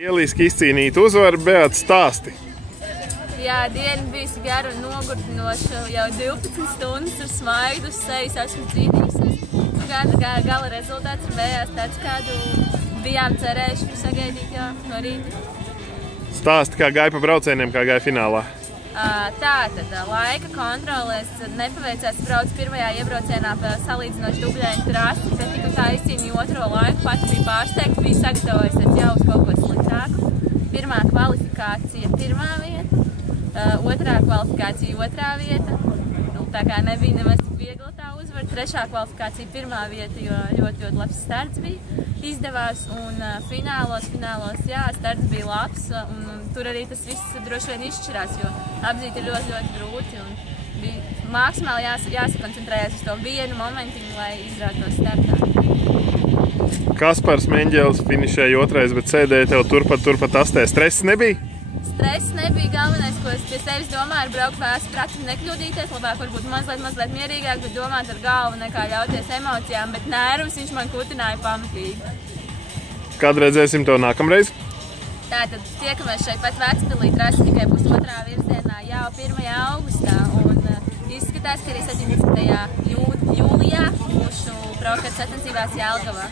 Lieliski izcīnīta uzvara, Beata, stāsti. Jā, diena bijusi gara un nogurdinoša. Jau 12 stundas ar smaidu uz sejas esmu cīnījusies. Gala rezultāts ir bijās tāds, kādu bijām cerējuši sagaidīt no rīta. Stāsti, kā gāja pa braucieniem, kā gāja finālā? Tātad laika kontrolēs nepaveicās brauc pirmajā iebraucienā pa salīdzinoši dubļainu trasi, bet tik un tā izcīnīju otro laiku, pati bija pārsteigta, bija sagatavojusies jau uz kaut ko sliktāku. Pirmā kvalifikācija pirmā vieta, otrā kvalifikācija otrā vieta, tā kā nebija nemaz tik viegli tā uzvar. Trešā kvalifikācija pirmā vieta, jo ļoti labs starts bija, izdevās, un finālos, jā, starts bija labs, un tur arī tas viss droši vien izšķirās, jo apdzīt ir ļoti grūti, un bija maksimāli jāsakoncentrējas uz to vienu momentiņu, lai izrādtos startā. Kaspars Meņģelis finišēja otrais, bet sēdēja tev turpat astē. Stress nebija? Stress nebija. Galvenais, ko es pie sevis domāju, ir braukt vēsu prati un nekļūdīties. Labāk varbūt mazliet mierīgāk, bet domāt ar galvu nekā ļauties emocijām, bet nervus viņš man kutināja pamatīgi. Kad redzēsim to nākamreiz? Tātad tiekamies šeit pat Vecpilī, trasi tikai būs otrā virzienā jau 1. augustā, un izskatās, ka arī 17. jūlijā būšu braukāt sacensībās Jelgavā.